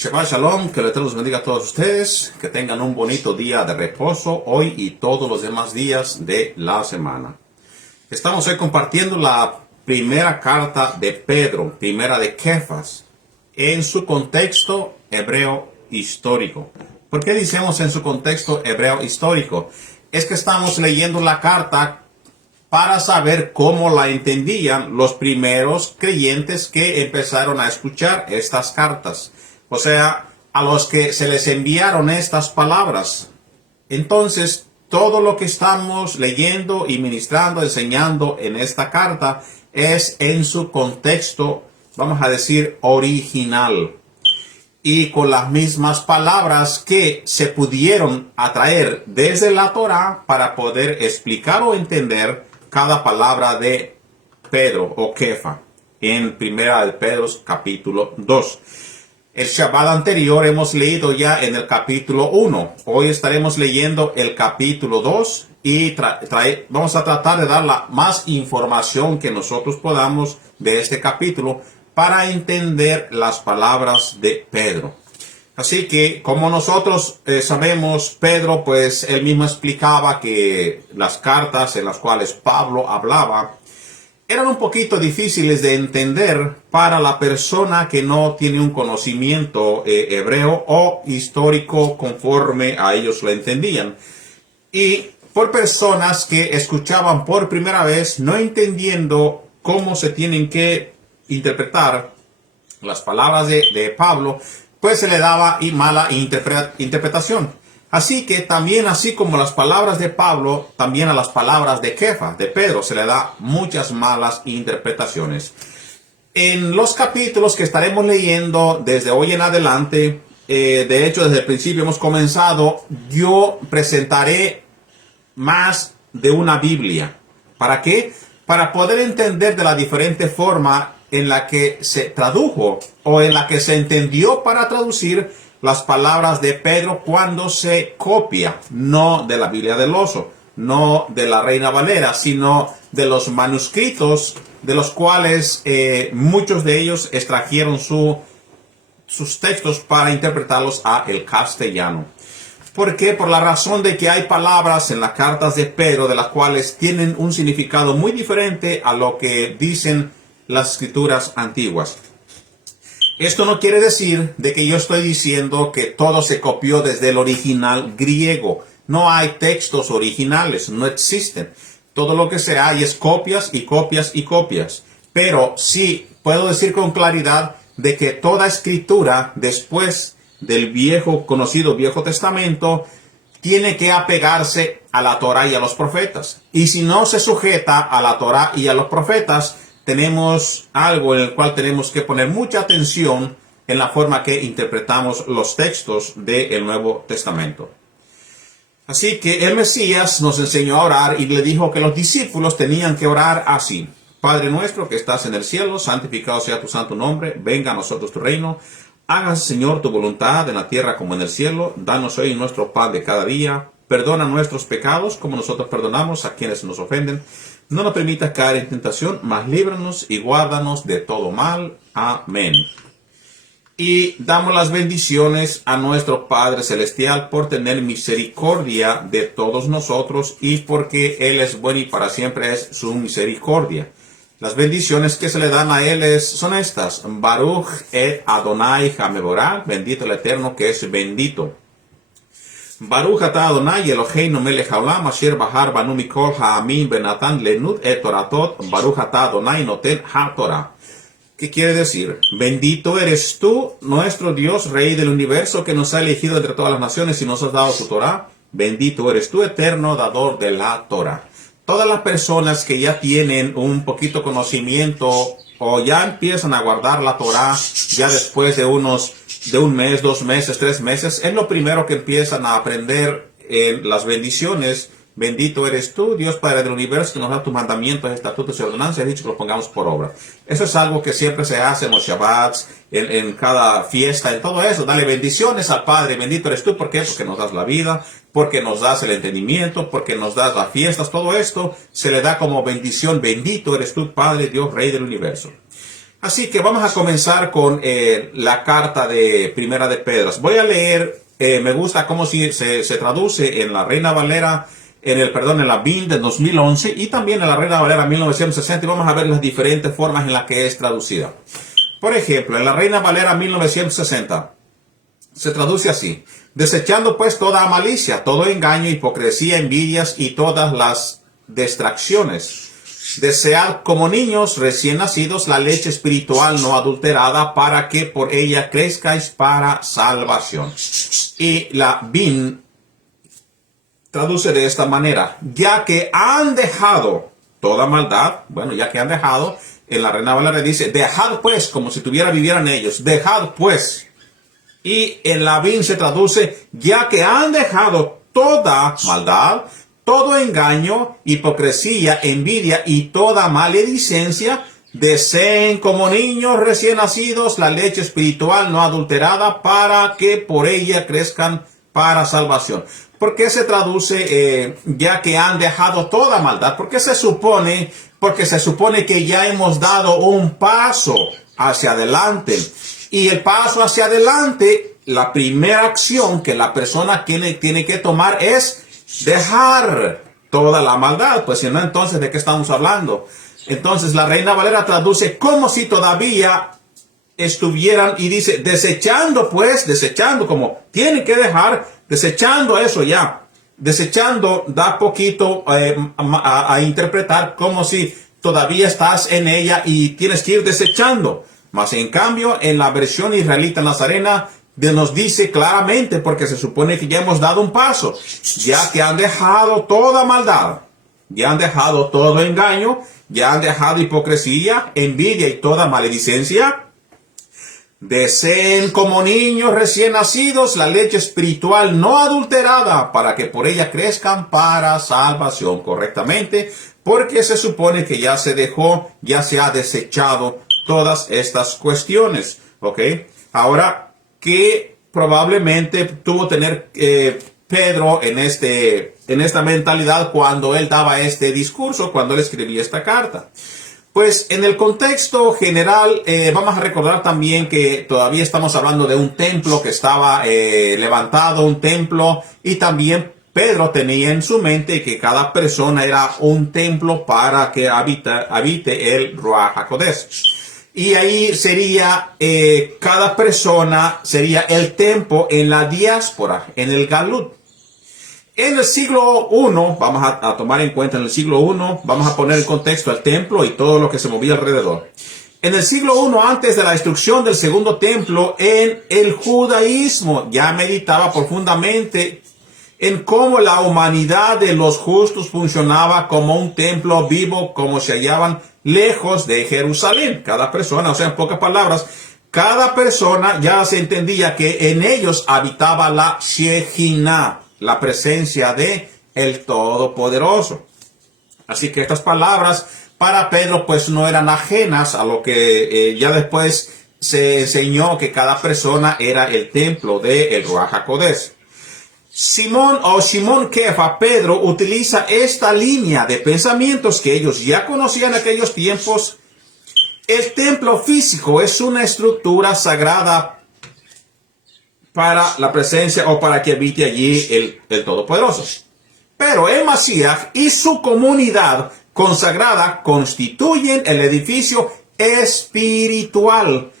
Shabbat Shalom, que el Eterno los bendiga a todos ustedes, que tengan un bonito día de reposo hoy y todos los demás días de la semana. Estamos hoy compartiendo la primera carta de Pedro, primera de Kefas, en su contexto hebreo histórico. ¿Por qué decimos en su contexto hebreo histórico? Es que estamos leyendo la carta para saber cómo la entendían los primeros creyentes que empezaron a escuchar estas cartas. O sea, a los que se les enviaron estas palabras. Entonces, todo lo que estamos leyendo y ministrando, enseñando en esta carta es en su contexto, vamos a decir, original. Y con las mismas palabras que se pudieron atraer desde la Torá para poder explicar o entender cada palabra de Pedro o Kefa en primera de Pedro capítulo 2. El Shabbat anterior hemos leído ya en el capítulo 1. Hoy estaremos leyendo el capítulo 2 y vamos a tratar de dar la más información que nosotros podamos de este capítulo para entender las palabras de Pedro. Así que, como nosotros sabemos, Pedro, pues él mismo explicaba que las cartas en las cuales Pablo hablaba eran un poquito difíciles de entender para la persona que no tiene un conocimiento hebreo o histórico conforme a ellos lo entendían. Y por personas que escuchaban por primera vez, no entendiendo cómo se tienen que interpretar las palabras de Pablo, pues se le daba mala interpretación. Así que también, así como las palabras de Pablo, también a las palabras de Kefa, de Pedro, se le da muchas malas interpretaciones. En los capítulos que estaremos leyendo desde hoy en adelante, de hecho desde el principio hemos comenzado, yo presentaré más de una Biblia. ¿Para qué? Para poder entender de la diferente forma en la que se tradujo o en la que se entendió para traducir las palabras de Pedro cuando se copia, no de la Biblia del Oso, no de la Reina Valera, sino de los manuscritos de los cuales muchos de ellos extrajeron sus textos para interpretarlos al castellano. ¿Por qué? Por la razón de que hay palabras en las cartas de Pedro de las cuales tienen un significado muy diferente a lo que dicen las escrituras antiguas. Esto no quiere decir de que yo estoy diciendo que todo se copió desde el original griego. No hay textos originales, no existen. Todo lo que se hay es copias y copias y copias. Pero sí puedo decir con claridad de que toda escritura después del conocido Viejo Testamento tiene que apegarse a la Torá y a los profetas. Y si no se sujeta a la Torá y a los profetas, tenemos algo en el cual tenemos que poner mucha atención en la forma que interpretamos los textos del Nuevo Testamento. Así que el Mesías nos enseñó a orar y le dijo que los discípulos tenían que orar así. Padre nuestro que estás en el cielo, santificado sea tu santo nombre, venga a nosotros tu reino. Hágase, Señor, tu voluntad en la tierra como en el cielo. Danos hoy nuestro pan de cada día. Perdona nuestros pecados como nosotros perdonamos a quienes nos ofenden. No nos permitas caer en tentación, mas líbranos y guárdanos de todo mal. Amén. Y damos las bendiciones a nuestro Padre Celestial por tener misericordia de todos nosotros y porque Él es bueno y para siempre es su misericordia. Las bendiciones que se le dan a Él son estas. Baruch et Adonai HaMevorach, bendito el Eterno que es bendito. Baruch atah Adonai Eloheinu melech haolam asher bahar banu mikol ha'amim benatan lenut et toratot Baruch atah Adonai noten ha'torah. ¿Qué quiere decir? Bendito eres tú, nuestro Dios, Rey del universo, que nos ha elegido entre todas las naciones y nos has dado tu Torah. Bendito eres tú, eterno dador de la Torah. Todas las personas que ya tienen un poquito conocimiento o ya empiezan a guardar la Torah ya después de un mes, 2 meses, 3 meses, es lo primero que empiezan a aprender las bendiciones. Bendito eres tú, Dios Padre del universo, que nos da tus mandamientos, estatutos y ordenanzas, dicho que los pongamos por obra. Eso es algo que siempre se hace en los Shabbats, en cada fiesta, en todo eso. Dale bendiciones al Padre, bendito eres tú. ¿Por qué? Porque nos das la vida, porque nos das el entendimiento, porque nos das las fiestas. Todo esto se le da como bendición. Bendito eres tú, Padre, Dios, Rey del universo. Así que vamos a comenzar con la carta de Primera de Pedro. Voy a leer, me gusta cómo se traduce en la Reina Valera, en la BIN de 2011 y también en la Reina Valera 1960, y vamos a ver las diferentes formas en las que es traducida. Por ejemplo, en la Reina Valera 1960 se traduce así: desechando pues toda malicia, todo engaño, hipocresía, envidias y todas las distracciones. Desead como niños recién nacidos la leche espiritual no adulterada, para que por ella crezcáis para salvación. Y la BIN traduce de esta manera: ya que han dejado toda maldad, ya que han dejado, en la Reina Valera dice, dejad pues, como si vivieran ellos, dejad pues. Y en la BIN se traduce, ya que han dejado toda maldad, todo engaño, hipocresía, envidia y toda maledicencia, deseen como niños recién nacidos la leche espiritual no adulterada, para que por ella crezcan para salvación. ¿Por qué se traduce ya que han dejado toda maldad? Porque se supone que ya hemos dado un paso hacia adelante. Y el paso hacia adelante, la primera acción que la persona tiene que tomar es dejar toda la maldad. Pues si no, entonces, ¿de qué estamos hablando? Entonces, la Reina Valera traduce como si todavía estuvieran, y dice, desechando, como tienen que dejar, desechando eso ya. Desechando da poquito a interpretar como si todavía estás en ella y tienes que ir desechando. Mas en cambio, en la versión israelita nazarena, nos dice claramente, porque se supone que ya hemos dado un paso, ya que han dejado toda maldad, ya han dejado todo engaño, ya han dejado hipocresía, envidia y toda maledicencia. Deseen como niños recién nacidos la leche espiritual no adulterada, para que por ella crezcan para salvación. Correctamente, porque se supone que ya se dejó, ya se ha desechado todas estas cuestiones. ¿Ok? Ahora, ¿qué probablemente tuvo tener Pedro en esta mentalidad cuando él daba este discurso, cuando él escribía esta carta? Pues en el contexto general, vamos a recordar también que todavía estamos hablando de un templo que estaba levantado, un templo, y también Pedro tenía en su mente que cada persona era un templo para que habite el Ruach HaKodesh. Y ahí sería, cada persona sería el templo en la diáspora, en el Galut. En el siglo I, vamos a tomar en cuenta en el siglo I, vamos a poner en contexto el templo y todo lo que se movía alrededor. En el siglo I, antes de la destrucción del segundo templo, en el judaísmo ya meditaba profundamente en cómo la humanidad de los justos funcionaba como un templo vivo, como se hallaban lejos de Jerusalén. Cada persona, o sea, en pocas palabras, cada persona ya se entendía que en ellos habitaba la Shejinah, la presencia de el Todopoderoso. Así que estas palabras para Pedro pues no eran ajenas a lo que ya después se enseñó, que cada persona era el templo del Ruach HaKodesh. Shimon Kefa, Pedro, utiliza esta línea de pensamientos que ellos ya conocían en aquellos tiempos. El templo físico es una estructura sagrada para la presencia o para que habite allí el Todopoderoso. Pero el Mashiach y su comunidad consagrada constituyen el edificio espiritual,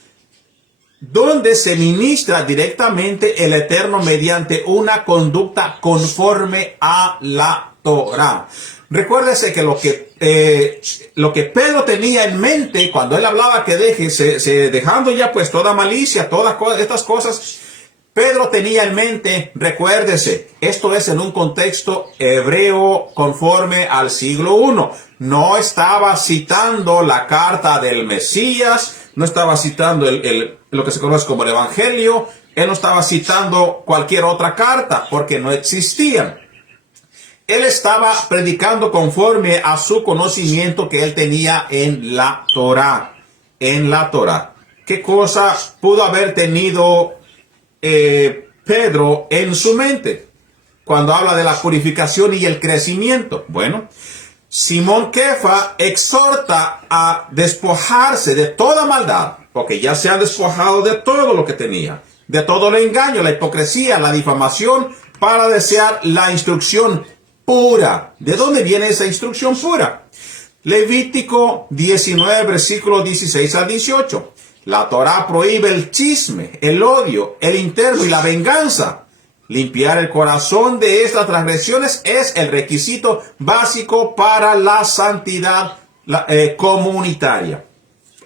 donde se ministra directamente el Eterno mediante una conducta conforme a la Torah. Recuérdese que lo que Pedro tenía en mente cuando él hablaba que dejando ya pues toda malicia, todas estas cosas, Pedro tenía en mente, recuérdese, esto es en un contexto hebreo conforme al siglo I. No estaba citando la carta del Mesías, no estaba citando lo que se conoce como el Evangelio, él no estaba citando cualquier otra carta, porque no existían. Él estaba predicando conforme a su conocimiento que él tenía en la Torah. En la Torah. ¿Qué cosa pudo haber tenido Pedro en su mente cuando habla de la purificación y el crecimiento? Bueno, Simón Kefa exhorta a despojarse de toda maldad, porque ya se han despojado de todo lo que tenía, de todo el engaño, la hipocresía, la difamación, para desear la instrucción pura. ¿De dónde viene esa instrucción pura? Levítico 19, versículos 16 al 18. La Torá prohíbe el chisme, el odio, el interno y la venganza. Limpiar el corazón de estas transgresiones es el requisito básico para la santidad comunitaria.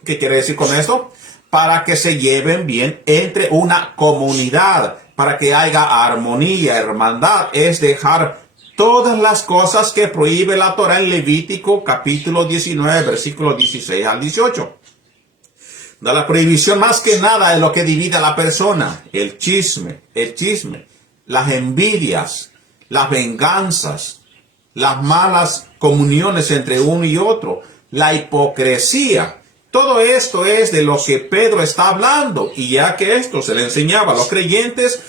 ¿Qué quiere decir con esto? Para que se lleven bien entre una comunidad, para que haya armonía, hermandad, es dejar todas las cosas que prohíbe la Torá en Levítico capítulo 19, versículos 16 al 18. La prohibición más que nada es lo que divide a la persona: el chisme, las envidias, las venganzas, las malas comuniones entre uno y otro, la hipocresía. Todo esto es de lo que Pedro está hablando, y ya que esto se le enseñaba a los creyentes,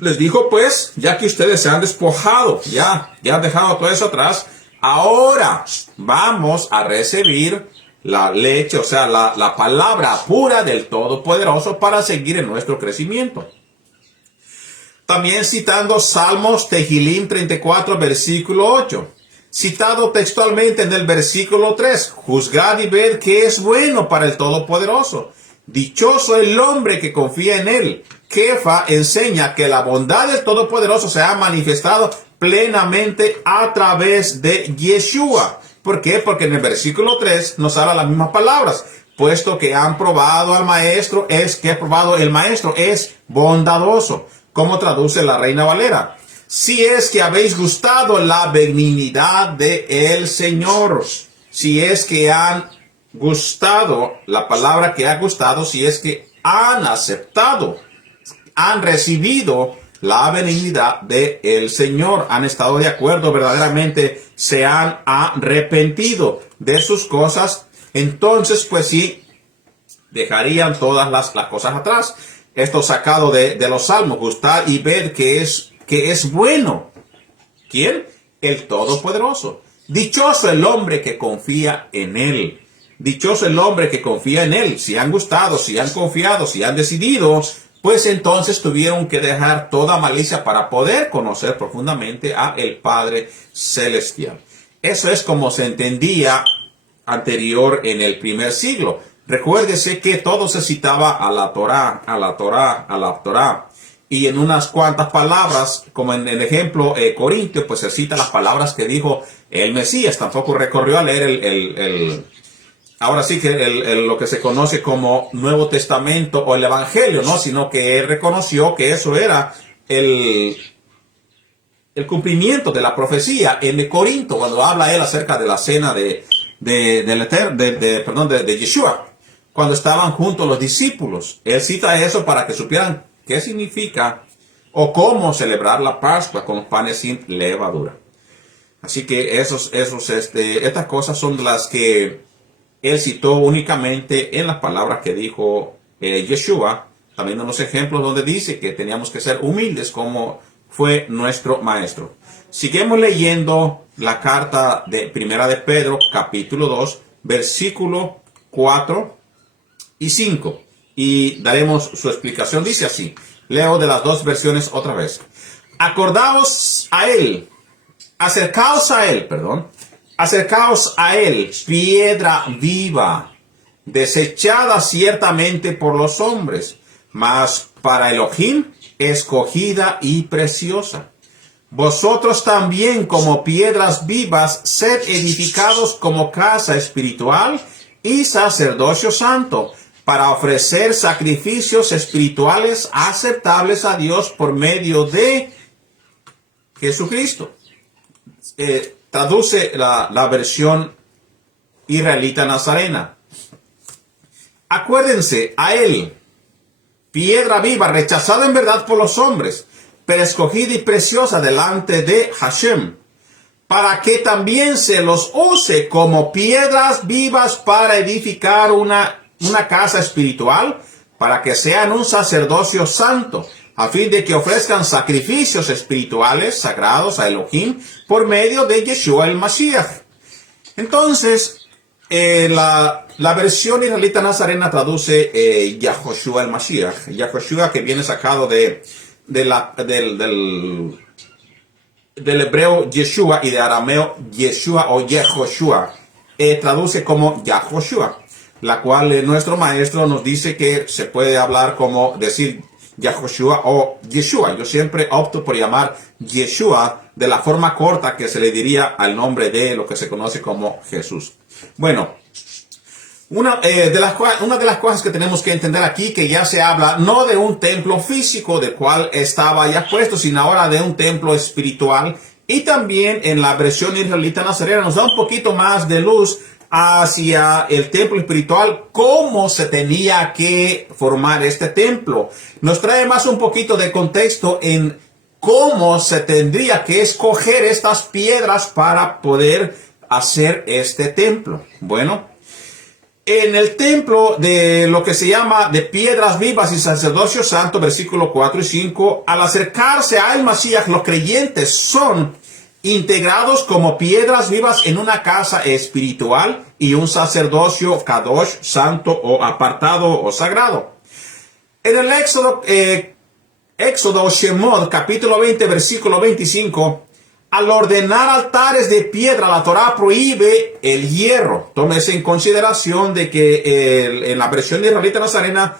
les dijo, pues, ya que ustedes se han despojado, ya han dejado todo eso atrás, ahora vamos a recibir la leche, o sea, la palabra pura del Todopoderoso para seguir en nuestro crecimiento. También citando Salmos Tehilim 34, versículo 8. Citado textualmente en el versículo 3. Juzgad y ved qué es bueno para el Todopoderoso. Dichoso el hombre que confía en él. Kefa enseña que la bondad del Todopoderoso se ha manifestado plenamente a través de Yeshua. ¿Por qué? Porque en el versículo 3 nos habla las mismas palabras. Puesto que han probado al maestro, es que ha probado el maestro, es bondadoso. ¿Cómo traduce la Reina Valera? Si es que habéis gustado la benignidad de el Señor. Si es que han gustado, la palabra que ha gustado, si es que han aceptado, han recibido la benignidad de el Señor, han estado de acuerdo, verdaderamente se han arrepentido de sus cosas, entonces pues sí, dejarían todas las cosas atrás. Esto sacado de los Salmos, gustar y ver que es bueno. ¿Quién? El Todopoderoso. Dichoso el hombre que confía en Él. Dichoso el hombre que confía en Él. Si han gustado, si han confiado, si han decidido, pues entonces tuvieron que dejar toda malicia para poder conocer profundamente a el Padre Celestial. Eso es como se entendía anterior en el primer siglo. Recuérdese que todo se citaba a la Torá. Y en unas cuantas palabras, como en el ejemplo Corintio, pues se cita las palabras que dijo el Mesías. Tampoco recorrió a leer ahora sí que lo que se conoce como Nuevo Testamento o el Evangelio, ¿no? Sino que él reconoció que eso era el cumplimiento de la profecía en Corinto, cuando habla él acerca de la cena de Yeshua, cuando estaban juntos los discípulos. Él cita eso para que supieran qué significa o cómo celebrar la Pascua con los panes sin levadura. Así que estas cosas son las que él citó únicamente en las palabras que dijo Yeshua, también en los ejemplos donde dice que teníamos que ser humildes como fue nuestro maestro. Seguimos leyendo la carta de Primera de Pedro, capítulo 2, versículo 4 y 5. Y daremos su explicación. Dice así, leo de las dos versiones otra vez. Acercaos a él, piedra viva, desechada ciertamente por los hombres, mas para Elohim escogida y preciosa. Vosotros también, como piedras vivas, sed edificados como casa espiritual y sacerdocio santo, para ofrecer sacrificios espirituales aceptables a Dios por medio de Jesucristo. Traduce la versión israelita nazarena. Acuérdense, a él, piedra viva, rechazada en verdad por los hombres, pero escogida y preciosa delante de Hashem, para que también se los use como piedras vivas para edificar una casa espiritual, para que sean un sacerdocio santo, a fin de que ofrezcan sacrificios espirituales sagrados a Elohim por medio de Yeshua el Mashiach. Entonces, la versión israelita nazarena traduce Yahoshua el Mashiach. Yahoshua, que viene sacado del hebreo Yeshua y de arameo Yeshua o Yehoshua. Traduce como Yahoshua, la cual nuestro maestro nos dice que se puede hablar como decir Yahoshua o Yeshua. Yo siempre opto por llamar Yeshua de la forma corta que se le diría al nombre de lo que se conoce como Jesús. Bueno, una de las cosas que tenemos que entender aquí, que ya se habla no de un templo físico del cual estaba ya puesto, sino ahora de un templo espiritual. Y también en la versión israelita nazarena nos da un poquito más de luz hacia el templo espiritual, cómo se tenía que formar este templo. Nos trae más un poquito de contexto en cómo se tendría que escoger estas piedras para poder hacer este templo. Bueno, en el templo de lo que se llama de piedras vivas y sacerdocio santo, versículos 4 y 5, al acercarse al Mashiach, los creyentes son integrados como piedras vivas en una casa espiritual y un sacerdocio kadosh, santo o apartado o sagrado. En el Éxodo Shemot, capítulo 20, versículo 25, al ordenar altares de piedra, la Torá prohíbe el hierro. Tómese en consideración de que en la versión israelita nazarena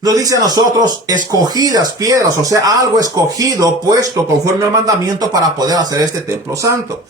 nos dice a nosotros escogidas piedras, o sea, algo escogido, puesto conforme al mandamiento para poder hacer este templo santo.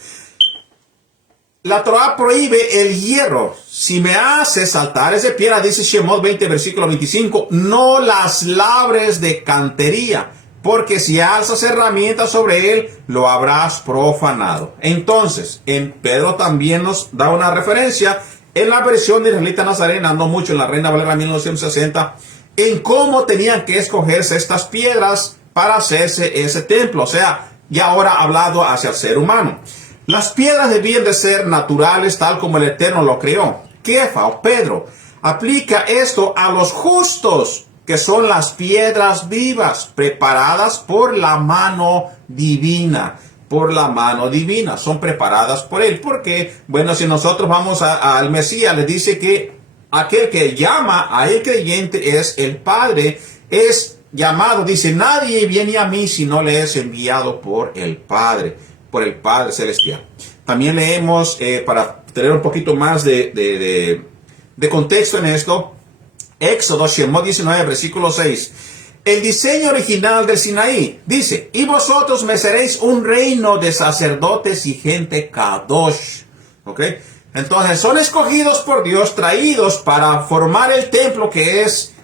La Torá prohíbe el hierro. Si me haces altares de piedra, dice Shemot 20, versículo 25, no las labres de cantería, porque si alzas herramientas sobre él, lo habrás profanado. Entonces, en Pedro también nos da una referencia en la versión de israelita nazarena, no mucho en la Reina Valera 1960, en cómo tenían que escogerse estas piedras para hacerse ese templo. O sea, ya ahora hablado hacia el ser humano. Las piedras debían de ser naturales tal como el Eterno lo creó. Kefa o Pedro aplica esto a los justos, que son las piedras vivas preparadas por la mano divina. Por la mano divina, son preparadas por él. Porque, bueno, si nosotros vamos al Mesías, le dice que aquel que llama a el creyente es el Padre, es llamado, dice, nadie viene a mí si no le es enviado por el Padre Celestial. También leemos, para tener un poquito más de contexto en esto, Éxodo, Shemot 19, versículo 6. El diseño original del Sinaí dice, y vosotros me seréis un reino de sacerdotes y gente kadosh. ¿Ok? Entonces son escogidos por Dios, traídos para formar el templo, que es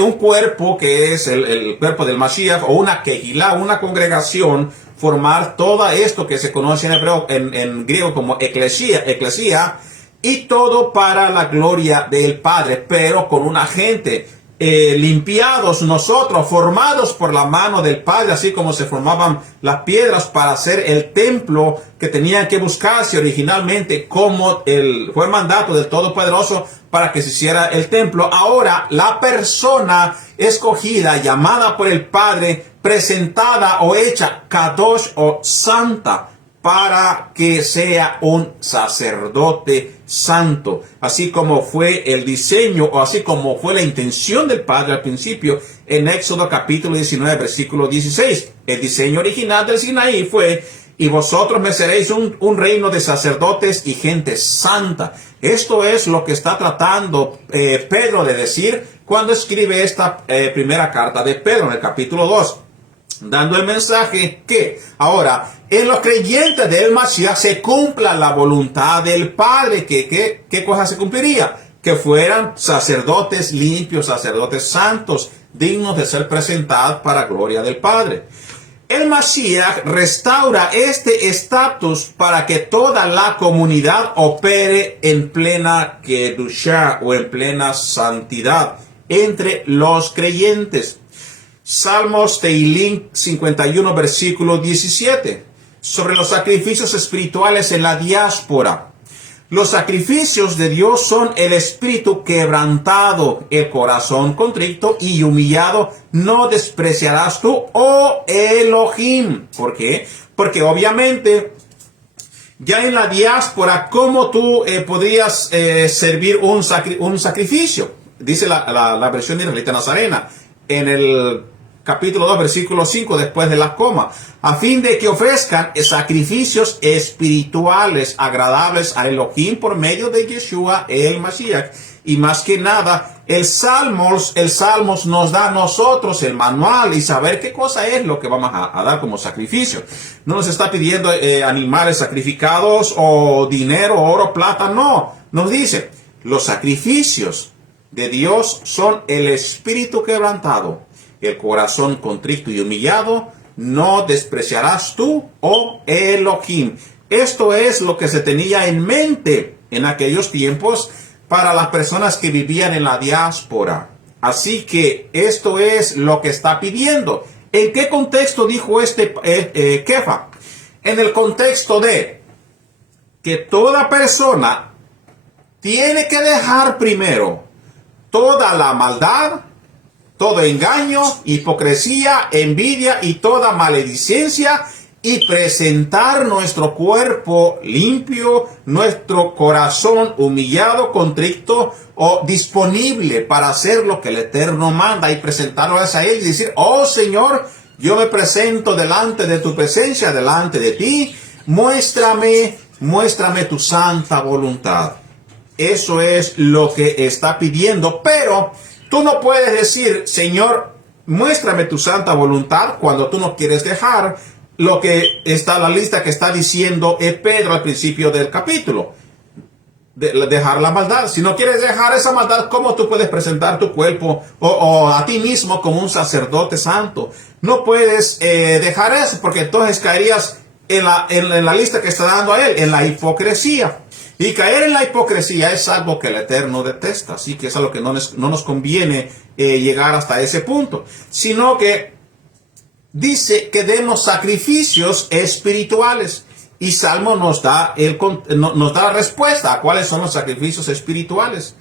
un cuerpo, que es el cuerpo del Mashiach, o una kehilá, una congregación, formar todo esto que se conoce en hebreo, en griego como eclesía, y todo para la gloria del Padre, pero con una gente limpiados nosotros, formados por la mano del Padre, así como se formaban las piedras para hacer el templo que tenían que buscarse originalmente, como fue el mandato del Todopoderoso para que se hiciera el templo. Ahora la persona escogida, llamada por el Padre, presentada o hecha kadosh o santa, para que sea un sacerdote santo, así como fue el diseño o así como fue la intención del Padre al principio en Éxodo capítulo 19 versículo 16. El diseño original del Sinaí fue, y vosotros me seréis un reino de sacerdotes y gente santa. Esto es lo que está tratando Pedro de decir cuando escribe esta primera carta de Pedro en el capítulo 2. Dando el mensaje que ahora en los creyentes del Mashiach se cumpla la voluntad del Padre. ¿Qué cosa se cumpliría? Que fueran sacerdotes limpios, sacerdotes santos, dignos de ser presentados para gloria del Padre. El Mashiach restaura este estatus para que toda la comunidad opere en plena Kedushá o en plena santidad entre los creyentes. Salmos Tehilim 51, versículo 17, sobre los sacrificios espirituales en la diáspora. Los sacrificios de Dios son el espíritu quebrantado, el corazón contrito y humillado. No despreciarás tú, oh Elohim. ¿Por qué? Porque obviamente ya en la diáspora, ¿cómo tú podrías servir un sacrificio? Dice la versión israelita nazarena en el capítulo 2, versículo 5, después de la coma, a fin de que ofrezcan sacrificios espirituales agradables a Elohim por medio de Yeshua el Mashiach. Y más que nada, el Salmos nos da a nosotros el manual y saber qué cosa es lo que vamos a dar como sacrificio. No nos está pidiendo animales sacrificados o dinero, oro, plata, no. Nos dice, los sacrificios de Dios son el espíritu quebrantado, el corazón contrito y humillado. No despreciarás tú, oh Elohim. Esto es lo que se tenía en mente en aquellos tiempos para las personas que vivían en la diáspora. Así que esto es lo que está pidiendo. ¿En qué contexto dijo Kefa? En el contexto de que toda persona tiene que dejar primero toda la maldad, todo engaño, hipocresía, envidia y toda maledicencia, y presentar nuestro cuerpo limpio, nuestro corazón humillado, contrito o disponible para hacer lo que el Eterno manda, y presentarlo a Él y decir, oh Señor, yo me presento delante de tu presencia, delante de ti, muéstrame tu santa voluntad. Eso es lo que está pidiendo, pero tú no puedes decir, Señor, muéstrame tu santa voluntad cuando tú no quieres dejar lo que está, la lista que está diciendo Pedro al principio del capítulo. Dejar la maldad. Si no quieres dejar esa maldad, ¿cómo tú puedes presentar tu cuerpo o a ti mismo como un sacerdote santo? No puedes dejar eso, porque entonces caerías en la lista que está dando a él, en la hipocresía. Y caer en la hipocresía es algo que el Eterno detesta. Así que es algo que no nos conviene llegar hasta ese punto. Sino que dice que demos sacrificios espirituales. Y Salmo nos da la respuesta a cuáles son los sacrificios espirituales.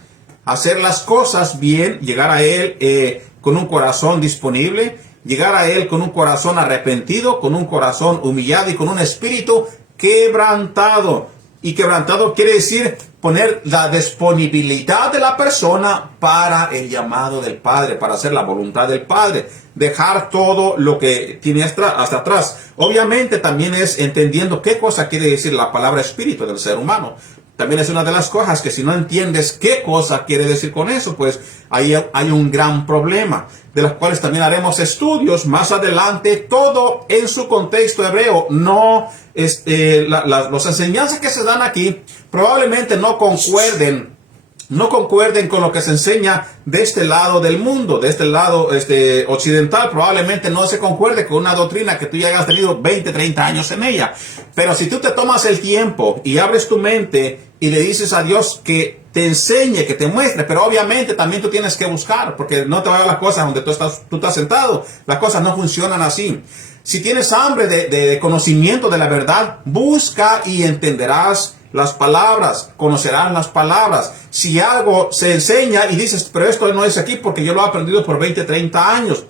Hacer las cosas bien, llegar a Él con un corazón disponible, llegar a Él con un corazón arrepentido, con un corazón humillado y con un espíritu quebrantado. Y quebrantado quiere decir poner la disponibilidad de la persona para el llamado del Padre, para hacer la voluntad del Padre. Dejar todo lo que tiene hasta atrás. Obviamente también es entendiendo qué cosa quiere decir la palabra espíritu del ser humano. También es una de las cosas que si no entiendes qué cosa quiere decir con eso, pues ahí hay un gran problema, de los cuales también haremos estudios más adelante, todo en su contexto hebreo. No, las enseñanzas que se dan aquí probablemente no concuerden con lo que se enseña de este lado del mundo, de este lado occidental. Probablemente no se concuerde con una doctrina que tú ya hayas tenido 20, 30 años en ella. Pero si tú te tomas el tiempo y abres tu mente y le dices a Dios que te enseñe, que te muestre, pero obviamente también tú tienes que buscar, porque no te va a dar las cosas donde tú estás sentado. Las cosas no funcionan así. Si tienes hambre de conocimiento de la verdad, busca y entenderás las palabras, conocerás las palabras. Si algo se enseña y dices, pero esto no es aquí porque yo lo he aprendido por 20, 30 años.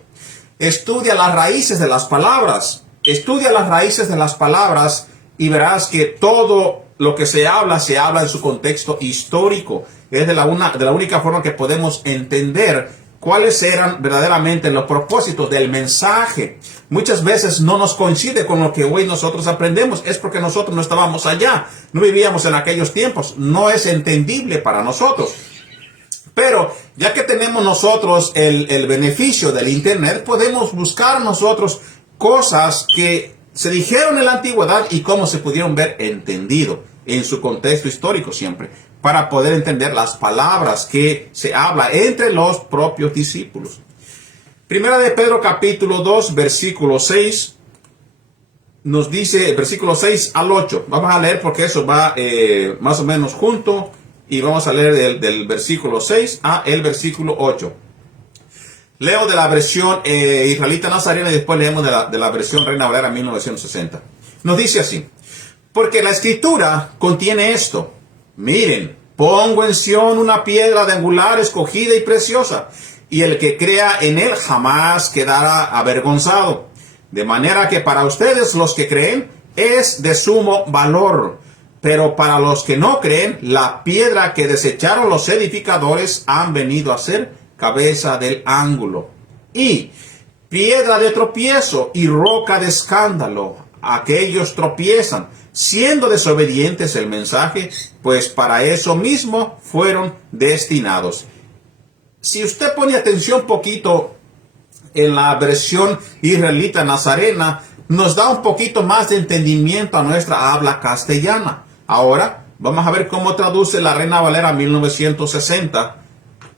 Estudia las raíces de las palabras. Estudia las raíces de las palabras y verás que todo lo que se habla en su contexto histórico. Es de la única forma que podemos entender cuáles eran verdaderamente los propósitos del mensaje. Muchas veces no nos coincide con lo que hoy nosotros aprendemos. Es porque nosotros no estábamos allá, no vivíamos en aquellos tiempos. No es entendible para nosotros. Pero ya que tenemos nosotros el beneficio del Internet, podemos buscar nosotros cosas que se dijeron en la antigüedad y cómo se pudieron ver entendido en su contexto histórico siempre, para poder entender las palabras que se habla entre los propios discípulos. Primera de Pedro capítulo 2, versículo 6, nos dice, versículo 6 al 8. Vamos a leer porque eso va más o menos junto, y vamos a leer del versículo 6 a el versículo 8. Leo de la versión israelita nazarena y después leemos de la versión Reina Valera 1960. Nos dice así: porque la Escritura contiene esto: miren, pongo en Sión una piedra de angular escogida y preciosa, y el que crea en él jamás quedará avergonzado. De manera que para ustedes los que creen es de sumo valor, pero para los que no creen, la piedra que desecharon los edificadores han venido a ser cabeza del ángulo. Y piedra de tropiezo y roca de escándalo, aquellos tropiezan, siendo desobedientes el mensaje, pues para eso mismo fueron destinados. Si usted pone atención un poquito en la versión israelita nazarena, nos da un poquito más de entendimiento a nuestra habla castellana. Ahora vamos a ver cómo traduce la Reina Valera 1960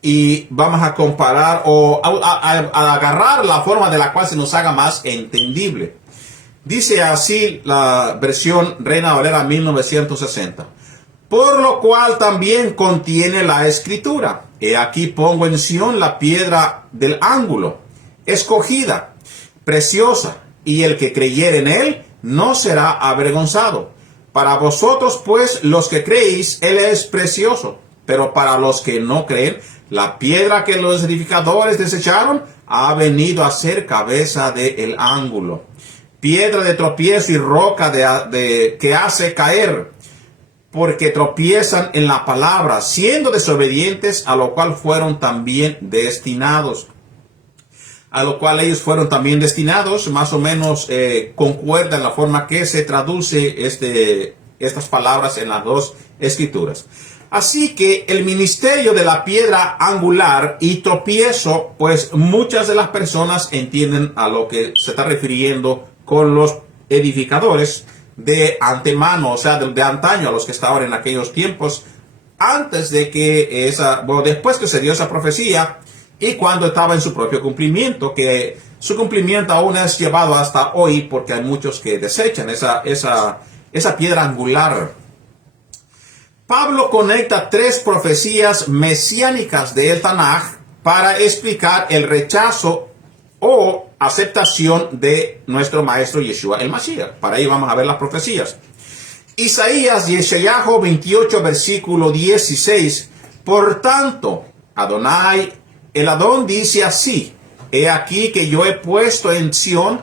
y vamos a comparar o a agarrar la forma de la cual se nos haga más entendible. Dice así la versión Reina Valera 1960. Por lo cual también contiene la escritura: he aquí pongo en Sión la piedra del ángulo, escogida, preciosa, y el que creyere en él no será avergonzado. Para vosotros, pues, los que creéis, él es precioso, pero para los que no creen, la piedra que los edificadores desecharon ha venido a ser cabeza del ángulo, piedra de tropiezo y roca que hace caer, porque tropiezan en la palabra, siendo desobedientes, a lo cual fueron también destinados. A lo cual ellos fueron también destinados, más o menos concuerda en la forma que se traduce estas palabras en las dos escrituras. Así que el ministerio de la piedra angular y tropiezo, pues muchas de las personas entienden a lo que se está refiriendo con los edificadores de antemano, o sea, de antaño, a los que estaban en aquellos tiempos, antes de que después que se dio esa profecía y cuando estaba en su propio cumplimiento, que su cumplimiento aún es llevado hasta hoy porque hay muchos que desechan esa piedra angular. Pablo conecta tres profecías mesiánicas del Tanaj para explicar el rechazo o aceptación de nuestro maestro Yeshua el Mashiach. Para ello vamos a ver las profecías. Isaías, Yeshayahu 28, versículo 16. Por tanto, Adonai, el Adón dice así: he aquí que yo he puesto en Sión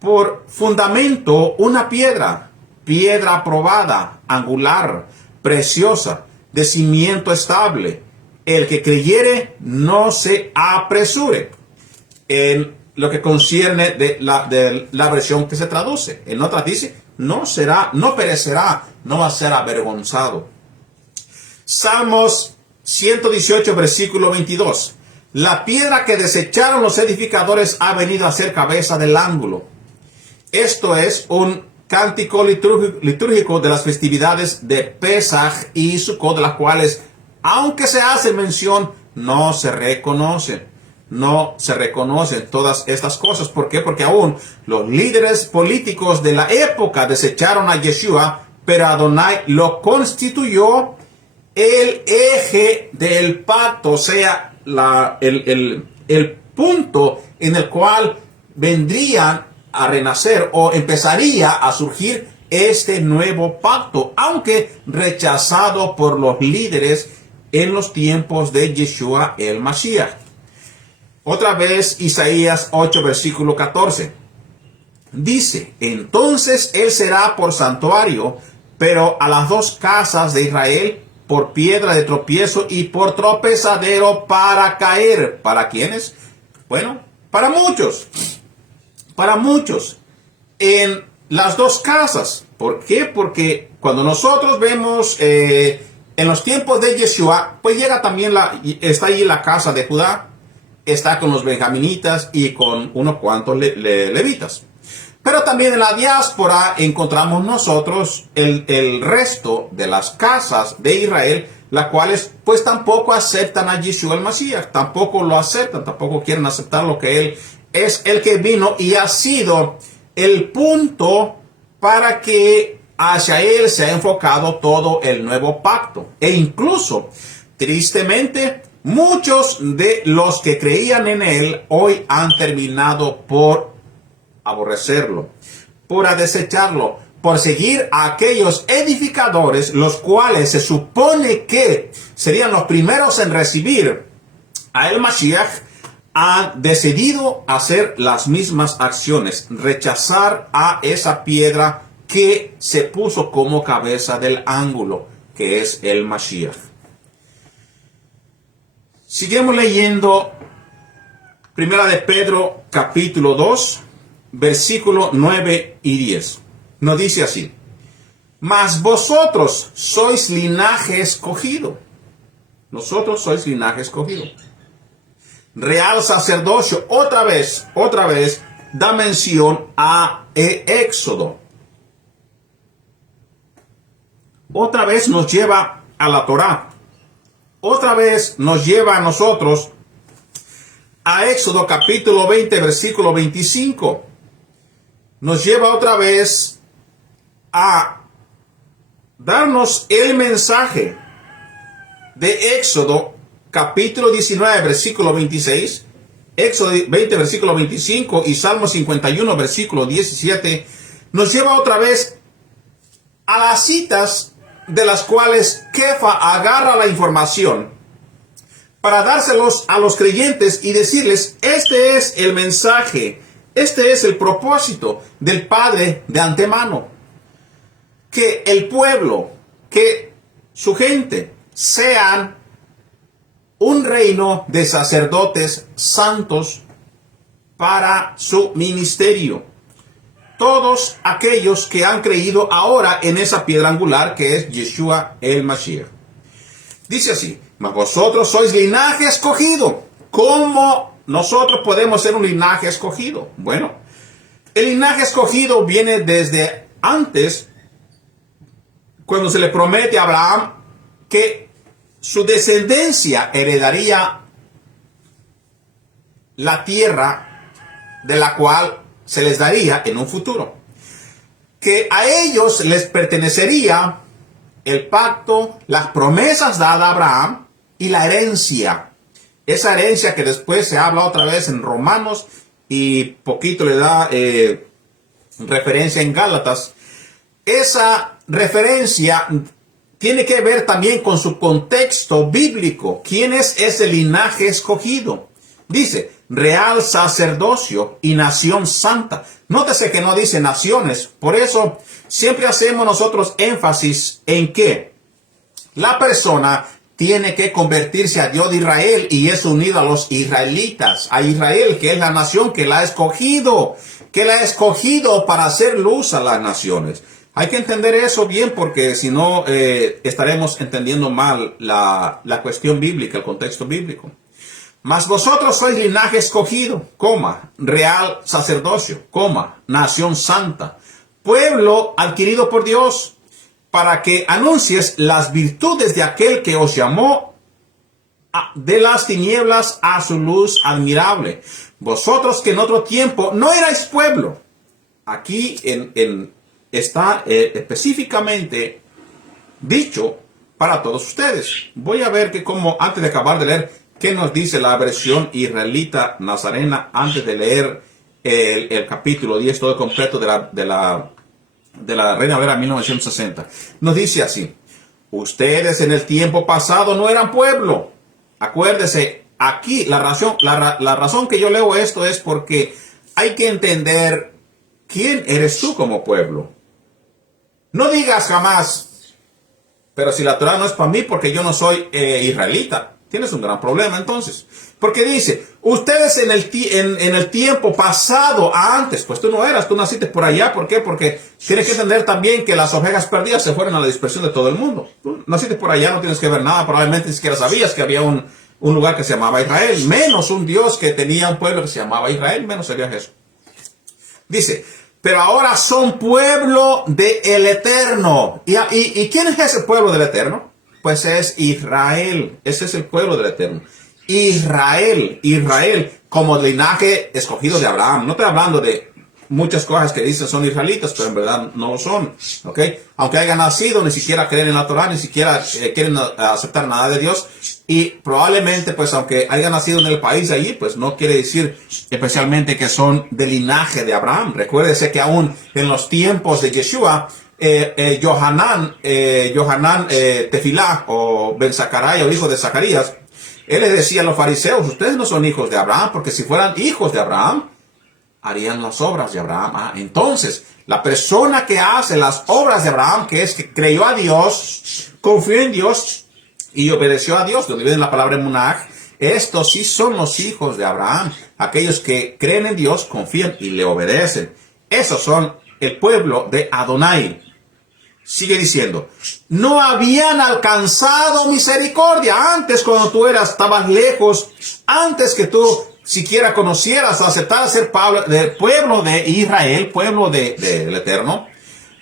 por fundamento una piedra aprobada, angular, preciosa, de cimiento estable. El que creyere no se apresure. En lo que concierne de la versión que se traduce. En otras dice: no perecerá, no va a ser avergonzado. Salmos 118, versículo 22. La piedra que desecharon los edificadores ha venido a ser cabeza del ángulo. Esto es un cántico litúrgico de las festividades de Pesaj y Sukkot, de las cuales, aunque se hace mención, no se reconocen todas estas cosas. ¿Por qué? Porque aún los líderes políticos de la época desecharon a Yeshua, pero Adonai lo constituyó el eje del pacto, o sea, el punto en el cual vendrían a renacer o empezaría a surgir este nuevo pacto, aunque rechazado por los líderes en los tiempos de Yeshua el Mashiach. Otra vez Isaías 8, versículo 14. Dice: entonces él será por santuario, pero a las dos casas de Israel por piedra de tropiezo y por tropezadero para caer. ¿Para quiénes? Bueno, para muchos. Para muchos. En las dos casas. ¿Por qué? Porque cuando nosotros vemos en los tiempos de Yeshua, pues llega también está ahí la casa de Judá, está con los benjaminitas y con unos cuantos levitas. Pero también en la diáspora encontramos nosotros el resto de las casas de Israel, las cuales pues tampoco aceptan a Yeshua el Mashiach, tampoco lo aceptan, tampoco quieren aceptar lo que él es, el que vino y ha sido el punto para que hacia él se ha enfocado todo el nuevo pacto. E incluso, tristemente, muchos de los que creían en él hoy han terminado por aborrecerlo, por desecharlo, por seguir a aquellos edificadores, los cuales se supone que serían los primeros en recibir a el Mashiach, han decidido hacer las mismas acciones, rechazar a esa piedra que se puso como cabeza del ángulo, que es el Mashiach. Seguimos leyendo Primera de Pedro, capítulo 2, versículo 9 y 10. Nos dice así: mas vosotros sois linaje escogido. Nosotros sois linaje escogido. Real sacerdocio. Otra vez, da mención a Éxodo. Otra vez nos lleva a la Torá. Otra vez nos lleva a nosotros a Éxodo capítulo 20, versículo 25. Nos lleva otra vez a darnos el mensaje de Éxodo capítulo 19, versículo 26, Éxodo 20, versículo 25 y Salmo 51, versículo 17, nos lleva otra vez a las citas de las cuales Kefa agarra la información para dárselos a los creyentes y decirles: este es el mensaje, este es el propósito del Padre de antemano. Que el pueblo, que su gente sean un reino de sacerdotes santos para su ministerio. Todos aquellos que han creído ahora en esa piedra angular que es Yeshua el Mashiach. Dice así: mas vosotros sois linaje escogido. ¿Cómo nosotros podemos ser un linaje escogido? Bueno, el linaje escogido viene desde antes, cuando se le promete a Abraham que su descendencia heredaría la tierra de la cual se les daría en un futuro. Que a ellos les pertenecería el pacto, las promesas dadas a Abraham y la herencia. Esa herencia que después se habla otra vez en Romanos y poquito le da referencia en Gálatas. Esa referencia tiene que ver también con su contexto bíblico. ¿Quién es ese linaje escogido? Dice: real sacerdocio y nación santa. Nótese que no dice naciones. Por eso siempre hacemos nosotros énfasis en que la persona tiene que convertirse a Dios de Israel y es unido a los israelitas, a Israel, que es la nación que la ha escogido para hacer luz a las naciones. Hay que entender eso bien, porque si no estaremos entendiendo mal la cuestión bíblica, el contexto bíblico. Mas vosotros sois linaje escogido, real sacerdocio, nación santa, pueblo adquirido por Dios, para que anuncies las virtudes de aquel que os llamó de las tinieblas a su luz admirable. Vosotros que en otro tiempo no erais pueblo. Aquí está específicamente dicho para todos ustedes. Voy a ver antes de acabar de leer, qué nos dice la versión israelita nazarena antes de leer el capítulo 10 todo completo de la Reina Valera 1960. Nos dice así: ustedes en el tiempo pasado no eran pueblo. Acuérdese, aquí la razón que yo leo esto es porque hay que entender quién eres tú como pueblo. No digas jamás: pero si la Torah no es para mí porque yo no soy israelita. Tienes un gran problema entonces. Porque dice: ustedes en el tiempo pasado, antes, pues tú no eras, tú naciste por allá. ¿Por qué? Porque tienes que entender también que las ovejas perdidas se fueron a la dispersión de todo el mundo. Tú naciste por allá, no tienes que ver nada, probablemente ni siquiera sabías que había un lugar que se llamaba Israel, menos un Dios que tenía un pueblo que se llamaba Israel, menos sabías eso. Dice: pero ahora son pueblo del Eterno. ¿Y quién es ese pueblo del Eterno? Pues es Israel. Ese es el pueblo del Eterno. Israel como linaje escogido de Abraham. No estoy hablando de muchas cosas que dicen son israelitas, pero en verdad no lo son. ¿Ok? Aunque hayan nacido, ni siquiera creen en la Torah, ni siquiera quieren aceptar nada de Dios. Y probablemente, pues aunque hayan nacido en el país allí, pues no quiere decir especialmente que son del linaje de Abraham. Recuérdese que aún en los tiempos de Yeshua, Johanán Tefilá o Ben Zacarías o hijo de Zacarías, él les decía a los fariseos, ustedes no son hijos de Abraham, porque si fueran hijos de Abraham, harían las obras de Abraham. Entonces, la persona que hace las obras de Abraham, que es que creyó a Dios, confió en Dios y obedeció a Dios, donde viene la palabra emunah, estos sí son los hijos de Abraham, aquellos que creen en Dios, confían y le obedecen. Esos son el pueblo de Adonai. Sigue diciendo, no habían alcanzado misericordia antes cuando tú estabas lejos, antes que tú siquiera conocieras, aceptaras ser del pueblo de Israel, pueblo del Eterno,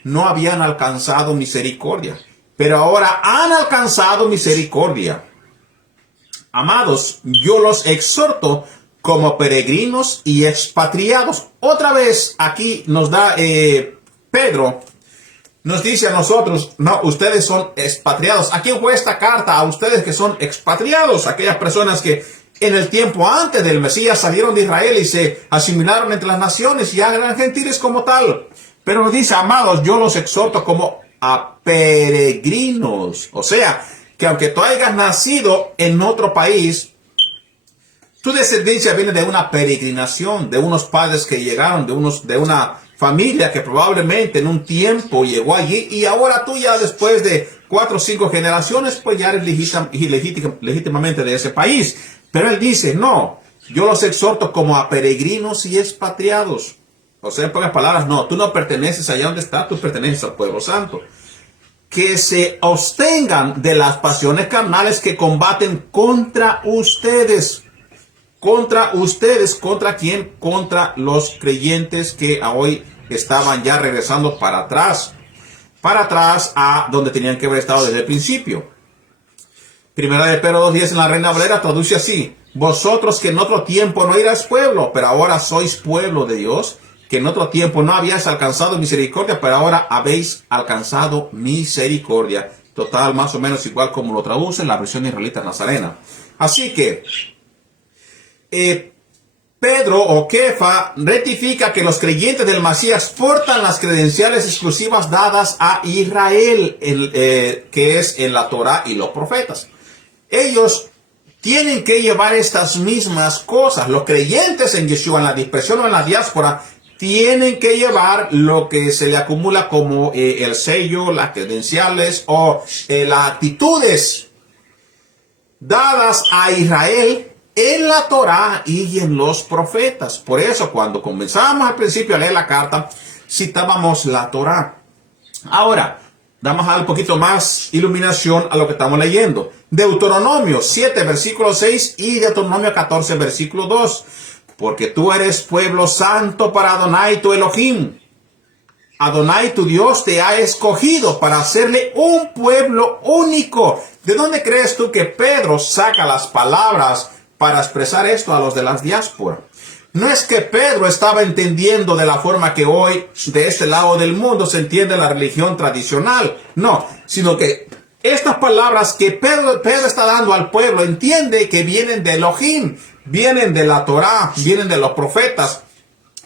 no habían alcanzado misericordia, pero ahora han alcanzado misericordia. Amados, yo los exhorto como peregrinos y expatriados. Otra vez aquí nos da Pedro, nos dice a nosotros, no, ustedes son expatriados. ¿A quién fue esta carta? A ustedes que son expatriados, aquellas personas que en el tiempo antes del Mesías salieron de Israel y se asimilaron entre las naciones y ya eran gentiles como tal. Pero nos dice, amados, yo los exhorto como a peregrinos. O sea, que aunque tú hayas nacido en otro país, tu descendencia viene de una peregrinación, de unos padres que llegaron, de una familia que probablemente en un tiempo llegó allí y ahora tú ya después de 4 o 5 generaciones, pues ya eres legítimamente de ese país. Pero él dice, no, yo los exhorto como a peregrinos y expatriados. O sea, en pocas palabras, no, tú no perteneces allá donde estás, tú perteneces al pueblo santo. Que se abstengan de las pasiones carnales que combaten contra ustedes. ¿Contra ustedes? ¿Contra quién? Contra los creyentes que hoy estaban ya regresando para atrás a donde tenían que haber estado desde el principio. Primera de Pedro 2:10 en la Reina Valera traduce así: vosotros que en otro tiempo no erais pueblo, pero ahora sois pueblo de Dios, que en otro tiempo no habíais alcanzado misericordia, pero ahora habéis alcanzado misericordia. Total, más o menos igual como lo traduce la versión israelita nazarena. Así que Pedro o Kefa rectifica que los creyentes del Mesías portan las credenciales exclusivas dadas a Israel, que es en la Torá y los profetas. Ellos tienen que llevar estas mismas cosas. Los creyentes en Yeshua, en la dispersión o en la diáspora, tienen que llevar lo que se le acumula como el sello, las credenciales o las actitudes dadas a Israel en la Torá y en los profetas. Por eso, cuando comenzamos al principio a leer la carta, citábamos la Torá. Ahora, vamos a dar un poquito más iluminación a lo que estamos leyendo. Deuteronomio 7, versículo 6 y Deuteronomio 14, versículo 2. Porque tú eres pueblo santo para Adonai tu Elohim. Adonai tu Dios te ha escogido para hacerle un pueblo único. ¿De dónde crees tú que Pedro saca las palabras para expresar esto a los de las diásporas? No es que Pedro estaba entendiendo de la forma que hoy de este lado del mundo se entiende la religión tradicional. No, sino que estas palabras que Pedro está dando al pueblo entiende que vienen de Elohim, vienen de la Torá, vienen de los profetas,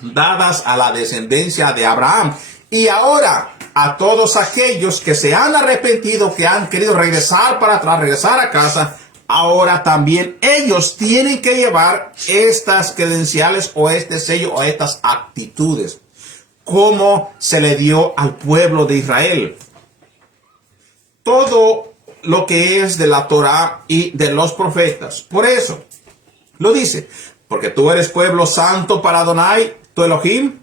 dadas a la descendencia de Abraham. Y ahora a todos aquellos que se han arrepentido, que han querido regresar para atrás, regresar a casa, ahora también ellos tienen que llevar estas credenciales o este sello o estas actitudes, como se le dio al pueblo de Israel. Todo lo que es de la Torá y de los profetas. Por eso lo dice, porque tú eres pueblo santo para Adonai, tu Elohim.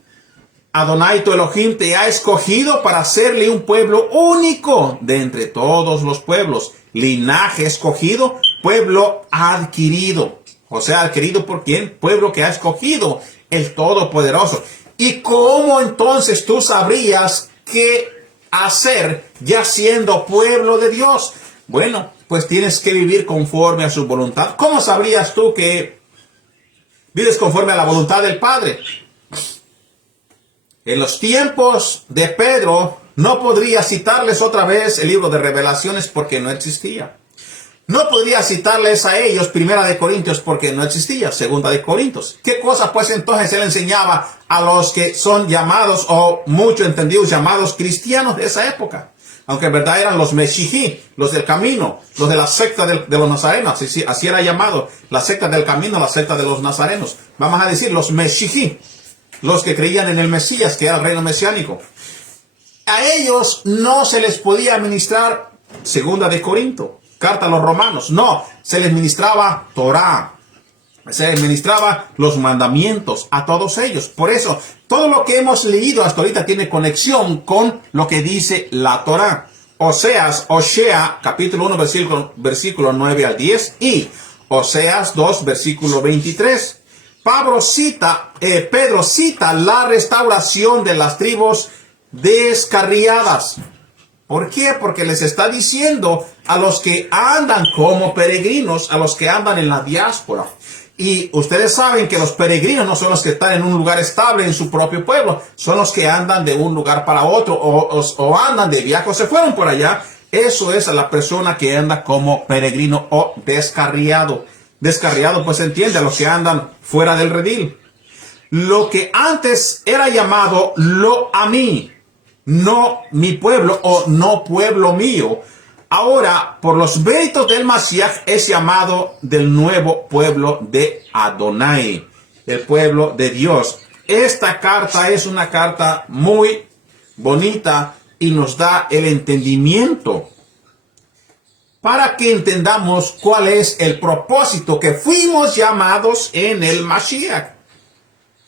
Adonai, tu Elohim, te ha escogido para hacerle un pueblo único de entre todos los pueblos. Linaje escogido, pueblo adquirido. O sea, adquirido por quién? Pueblo que ha escogido el Todopoderoso. ¿Y cómo entonces tú sabrías qué hacer ya siendo pueblo de Dios? Bueno, pues tienes que vivir conforme a su voluntad. ¿Cómo sabrías tú que vives conforme a la voluntad del Padre? En los tiempos de Pedro no podría citarles otra vez el libro de Revelaciones porque no existía. No podría citarles a ellos Primera de Corintios porque no existía Segunda de Corintios. ¿Qué cosa pues entonces él enseñaba a los que son llamados o mucho entendidos llamados cristianos de esa época? Aunque en verdad eran los Meshijí, los del camino, los de la secta de los nazarenos. Así era llamado, la secta del camino, la secta de los nazarenos. Vamos a decir los Meshijí, los que creían en el Mesías, que era el reino mesiánico. A ellos no se les podía ministrar Segunda de Corinto, carta a los romanos. No, se les ministraba Torá. Se les ministraba los mandamientos a todos ellos. Por eso, todo lo que hemos leído hasta ahorita tiene conexión con lo que dice la Torá. Osea, capítulo 1, versículo 9 al 10 y Oseas 2, versículo 23. Pedro cita la restauración de las tribus descarriadas. ¿Por qué? Porque les está diciendo a los que andan como peregrinos, a los que andan en la diáspora. Y ustedes saben que los peregrinos no son los que están en un lugar estable en su propio pueblo, son los que andan de un lugar para otro o andan de viaje o se fueron por allá. Eso es a la persona que anda como peregrino o descarriado. Descarriado pues se entiende a los que andan fuera del redil. Lo que antes era llamado lo a mí, no mi pueblo o no pueblo mío, ahora, por los méritos del Mashiach, es llamado del nuevo pueblo de Adonai, el pueblo de Dios. Esta carta es una carta muy bonita y nos da el entendimiento para que entendamos cuál es el propósito que fuimos llamados en el Mashiach.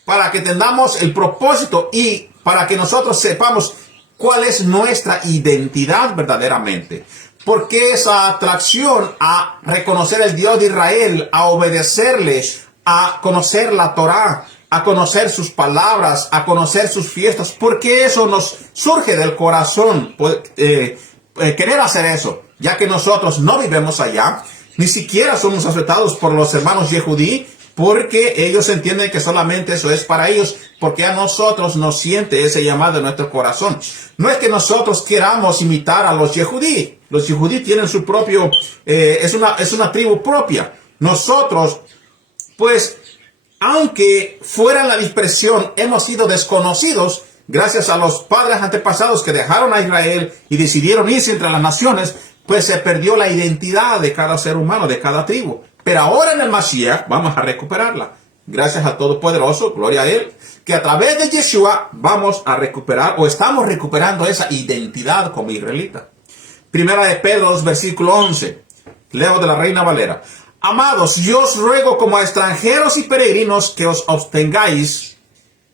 Para que entendamos el propósito y para que nosotros sepamos cuál es nuestra identidad verdaderamente. Porque esa atracción a reconocer el Dios de Israel, a obedecerle, a conocer la Torá, a conocer sus palabras, a conocer sus fiestas, porque eso nos surge del corazón, querer hacer eso, ya que nosotros no vivimos allá, ni siquiera somos aceptados por los hermanos Yehudí, porque ellos entienden que solamente eso es para ellos, porque a nosotros nos siente ese llamado en nuestro corazón. No es que nosotros queramos imitar a los Yehudí. Los Yehudí tienen su propio, es una tribu propia. Nosotros, pues, aunque fuera la dispersión, hemos sido desconocidos gracias a los padres antepasados que dejaron a Israel y decidieron irse entre las naciones, pues se perdió la identidad de cada ser humano, de cada tribu. Pero ahora en el Mashiach vamos a recuperarla. Gracias al Todopoderoso, gloria a Él, que a través de Yeshua vamos a recuperar o estamos recuperando esa identidad como israelita. Primera de Pedro 2, versículo 11. Leo de la Reina Valera. Amados, yo os ruego como a extranjeros y peregrinos que os abstengáis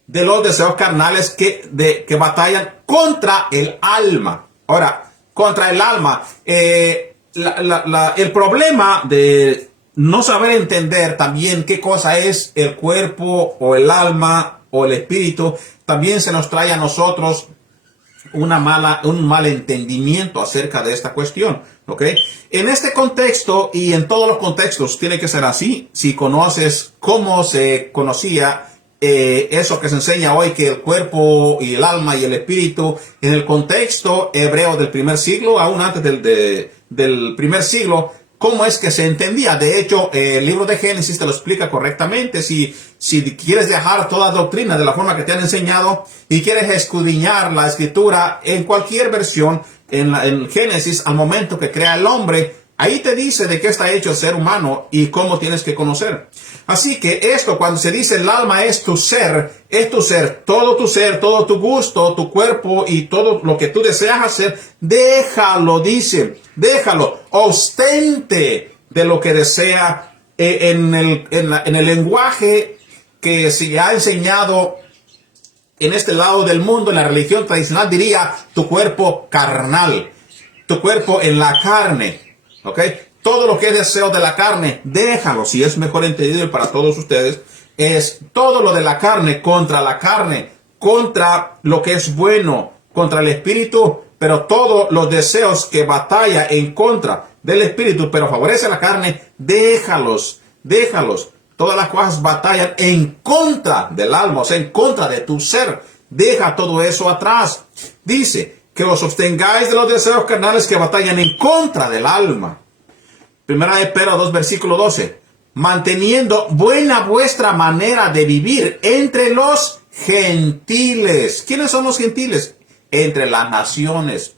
de los deseos carnales que batallan contra el alma. Ahora, contra el alma. El problema de no saber entender también qué cosa es el cuerpo o el alma o el espíritu, también se nos trae a nosotros un mal entendimiento acerca de esta cuestión, ¿ok? En este contexto y en todos los contextos tiene que ser así. Si conoces cómo se conocía eso que se enseña hoy, que el cuerpo y el alma y el espíritu, en el contexto hebreo del primer siglo, aún antes del primer siglo, cómo es que se entendía. De hecho, el libro de Génesis te lo explica correctamente. Si quieres dejar toda doctrina de la forma que te han enseñado y quieres escudriñar la escritura en cualquier versión, en Génesis, al momento que crea el hombre, ahí te dice de qué está hecho el ser humano y cómo tienes que conocer. Así que esto, cuando se dice el alma es tu ser, todo tu gusto, tu cuerpo y todo lo que tú deseas hacer, déjalo, dice, déjalo, ostente de lo que desea en el lenguaje que se ha enseñado en este lado del mundo, en la religión tradicional, diría tu cuerpo carnal, tu cuerpo en la carne, ¿ok? Todo lo que es deseo de la carne, déjalo. Si es mejor entendido para todos ustedes, es todo lo de la carne, contra lo que es bueno, contra el espíritu, pero todos los deseos que batalla en contra del espíritu, pero favorece a la carne, déjalos. Todas las cosas batallan en contra del alma, o sea, en contra de tu ser. Deja todo eso atrás. Dice que os abstengáis de los deseos carnales que batallan en contra del alma. Primera de Pedro 2, versículo 12. Manteniendo buena vuestra manera de vivir entre los gentiles. ¿Quiénes son los gentiles? Entre las naciones.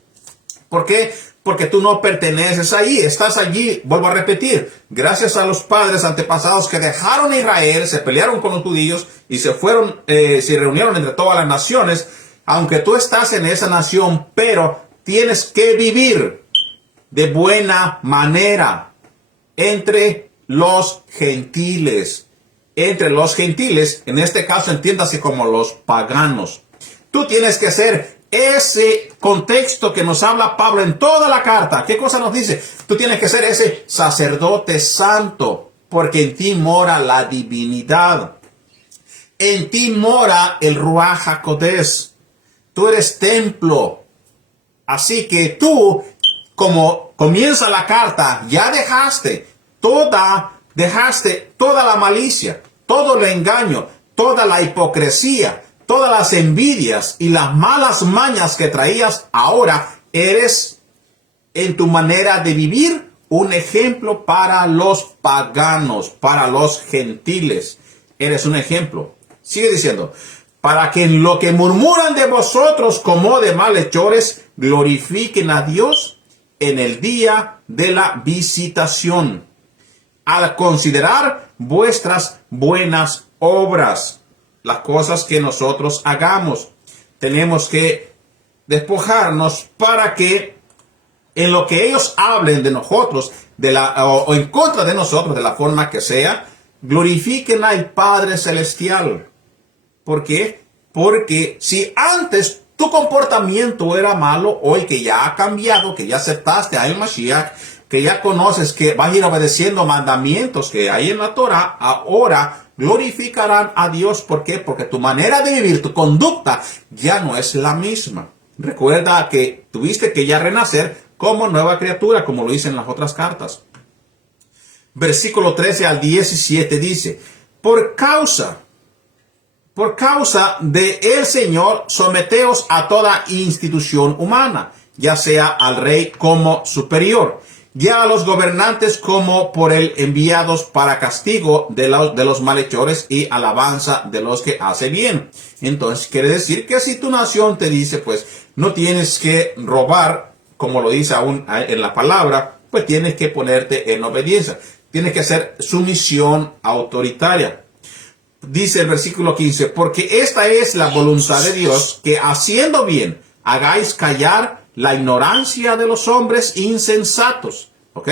¿Por qué? Porque tú no perteneces ahí, estás allí, vuelvo a repetir, gracias a los padres antepasados que dejaron a Israel, se pelearon con los judíos y se reunieron entre todas las naciones, aunque tú estás en esa nación, pero tienes que vivir de buena manera entre los gentiles. Entre los gentiles, en este caso entiéndase como los paganos. Tú tienes que ser ese contexto que nos habla Pablo en toda la carta. ¿Qué cosa nos dice? Tú tienes que ser ese sacerdote santo, porque en ti mora la divinidad. En ti mora el Ruach HaKodesh. Tú eres templo. Así que tú, como comienza la carta, ya dejaste toda la malicia, todo el engaño, toda la hipocresía, todas las envidias y las malas mañas que traías. Ahora eres, en tu manera de vivir, un ejemplo para los paganos, para los gentiles. Eres un ejemplo. Sigue diciendo, para que en lo que murmuran de vosotros como de malhechores, glorifiquen a Dios en el día de la visitación, al considerar vuestras buenas obras. Las cosas que nosotros hagamos, tenemos que despojarnos para que en lo que ellos hablen de nosotros, o en contra de nosotros, de la forma que sea, glorifiquen al Padre Celestial. ¿Por qué? Porque si antes tu comportamiento era malo, hoy que ya ha cambiado, que ya aceptaste a el Mashiach, que ya conoces que vas a ir obedeciendo mandamientos que hay en la Torah, ahora glorificarán a Dios. ¿Por qué? Porque tu manera de vivir, tu conducta, ya no es la misma. Recuerda que tuviste que ya renacer como nueva criatura, como lo dice en las otras cartas. Versículo 13 al 17 dice, por causa de el Señor, someteos a toda institución humana, ya sea al rey como superior, ya a los gobernantes como por él enviados para castigo de los malhechores y alabanza de los que hacen bien. Entonces quiere decir que si tu nación te dice, pues no tienes que robar, como lo dice aún en la palabra, pues tienes que ponerte en obediencia. Tienes que hacer sumisión autoritaria. Dice el versículo 15, porque esta es la voluntad de Dios, que haciendo bien hagáis callar la ignorancia de los hombres insensatos. ¿Ok?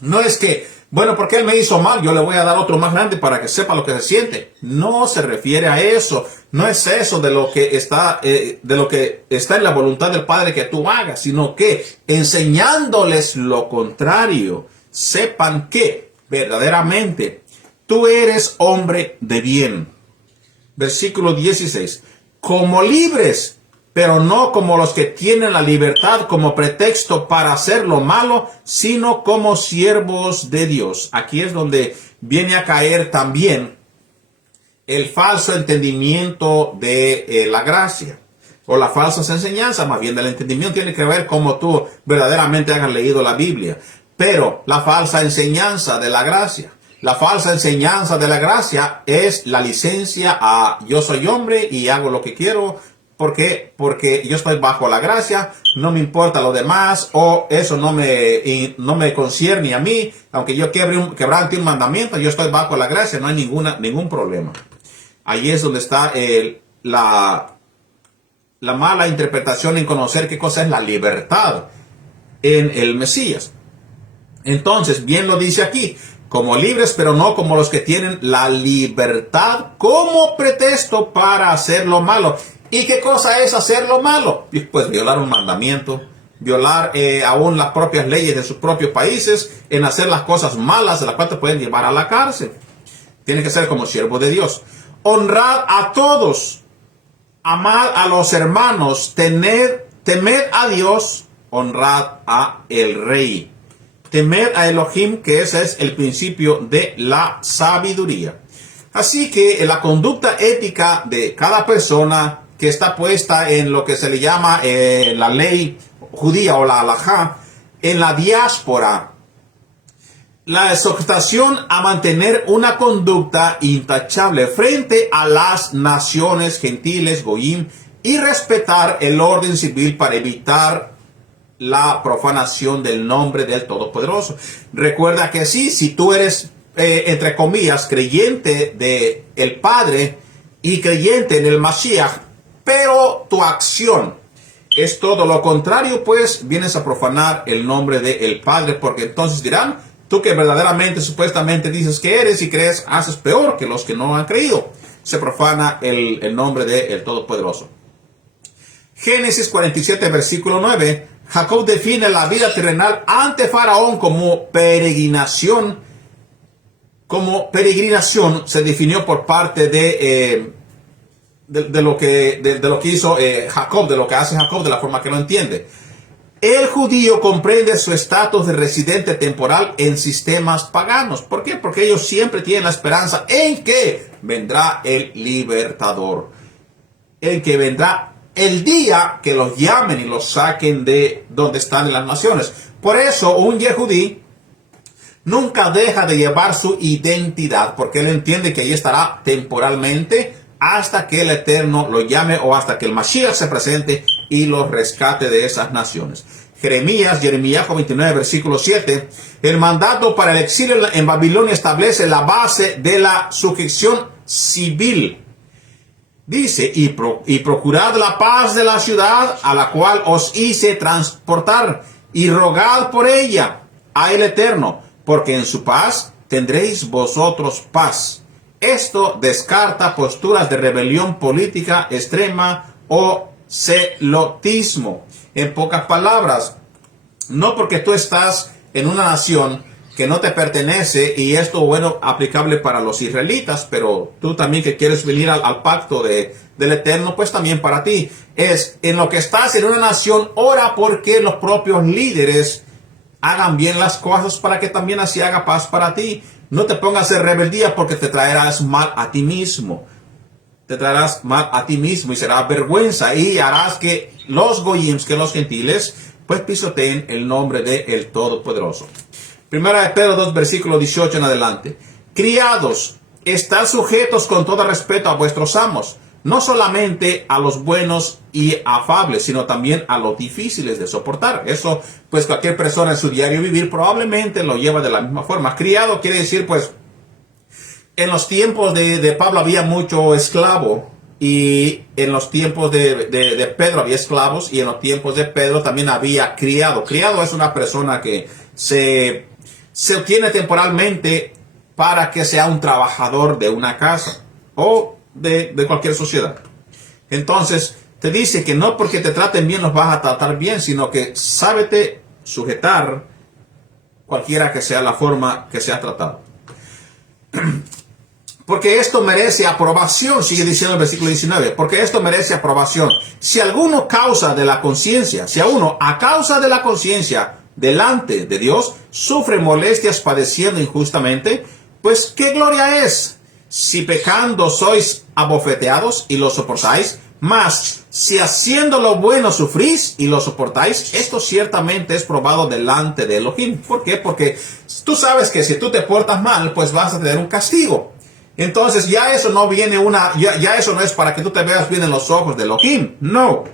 No es que, bueno, porque él me hizo mal, yo le voy a dar otro más grande para que sepa lo que se siente. No se refiere a eso. No es eso de lo que está en la voluntad del Padre que tú hagas, sino que enseñándoles lo contrario, sepan que verdaderamente tú eres hombre de bien. Versículo 16. Como libres, pero no como los que tienen la libertad como pretexto para hacer lo malo, sino como siervos de Dios. Aquí es donde viene a caer también el falso entendimiento de la gracia, o la falsa enseñanza, más bien del entendimiento tiene que ver cómo tú verdaderamente hayas leído la Biblia. Pero la falsa enseñanza de la gracia, la falsa enseñanza de la gracia es la licencia a yo soy hombre y hago lo que quiero. ¿Por qué? Porque yo estoy bajo la gracia, no me importa lo demás, o eso no me concierne a mí, aunque yo quebrante un mandamiento, yo estoy bajo la gracia, no hay ningún problema. Ahí es donde está la mala interpretación en conocer qué cosa es la libertad en el Mesías. Entonces, bien lo dice aquí, como libres, pero no como los que tienen la libertad como pretexto para hacer lo malo. ¿Y qué cosa es hacer lo malo? Pues violar un mandamiento, violar aún las propias leyes de sus propios países, en hacer las cosas malas de las cuales te pueden llevar a la cárcel. Tiene que ser como siervo de Dios. Honrad a todos, amad a los hermanos, temed a Dios, honrad a el rey. Temed a Elohim, que ese es el principio de la sabiduría. Así que la conducta ética de cada persona que está puesta en lo que se le llama la ley judía o la halajá, en la diáspora, la exhortación a mantener una conducta intachable frente a las naciones gentiles, Goyim, y respetar el orden civil para evitar la profanación del nombre del Todopoderoso. Recuerda que sí, si tú eres, entre comillas, creyente de el Padre y creyente en el Mashiach, pero tu acción es todo lo contrario, pues vienes a profanar el nombre del Padre, porque entonces dirán, tú que verdaderamente, supuestamente dices que eres y crees, haces peor que los que no han creído. Se profana el nombre del Todopoderoso. Génesis 47, versículo 9. Jacob define la vida terrenal ante Faraón como peregrinación. Como peregrinación se definió por parte de lo que hizo Jacob, de lo que hace Jacob, de la forma que lo entiende. El judío comprende su estatus de residente temporal en sistemas paganos. ¿Por qué? Porque ellos siempre tienen la esperanza en que vendrá el libertador, en que vendrá el día que los llamen y los saquen de donde están en las naciones. Por eso un yehudí nunca deja de llevar su identidad, porque él entiende que ahí estará temporalmente hasta que el Eterno lo llame o hasta que el Mashiach se presente y los rescate de esas naciones. Jeremías 29, versículo 7. El mandato para el exilio en Babilonia establece la base de la sujeción civil. Dice, y procurad la paz de la ciudad a la cual os hice transportar, y rogad por ella a el Eterno, porque en su paz tendréis vosotros paz. Esto descarta posturas de rebelión política extrema o celotismo. En pocas palabras, no porque tú estás en una nación que no te pertenece, y esto, bueno, aplicable para los israelitas, pero tú también que quieres venir al pacto del Eterno, pues también para ti. Es en lo que estás en una nación, ora porque los propios líderes hagan bien las cosas para que también así haga paz para ti. No te pongas en rebeldía porque te traerás mal a ti mismo. Te traerás mal a ti mismo y será vergüenza, y harás que los goyims, que los gentiles, pues pisoteen el nombre del Todopoderoso. Primera de Pedro 2, versículo 18 en adelante. Criados, estad sujetos con todo respeto a vuestros amos, no solamente a los buenos y afables, sino también a los difíciles de soportar. Eso, pues cualquier persona en su diario vivir probablemente lo lleva de la misma forma. Criado quiere decir, pues, en los tiempos de Pablo había mucho esclavo, y en los tiempos de Pedro había esclavos, y en los tiempos de Pedro también había criado. Criado es una persona que se obtiene temporalmente para que sea un trabajador de una casa o de cualquier sociedad. Entonces, te dice que no porque te traten bien los vas a tratar bien, sino que sábete sujetar cualquiera que sea la forma que sea tratado. Porque esto merece aprobación, sigue diciendo el versículo 19, porque esto merece aprobación. Si alguno a causa de la conciencia delante de Dios sufre molestias padeciendo injustamente, pues qué gloria es si pecando sois abofeteados y lo soportáis. Mas si haciendo lo bueno sufrís y lo soportáis, esto ciertamente es probado delante de Elohim. ¿Por qué? Porque tú sabes que si tú te portas mal, pues vas a tener un castigo. Entonces ya eso no viene ya eso no es para que tú te veas bien en los ojos de Elohim. No.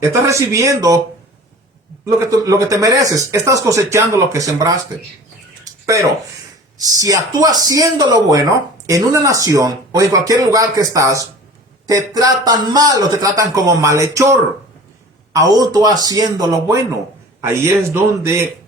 Estás recibiendo lo que te mereces. Estás cosechando lo que sembraste. Pero si tú haciendo lo bueno en una nación o en cualquier lugar que estás, te tratan mal o te tratan como malhechor, aún tú haciendo lo bueno, ahí es donde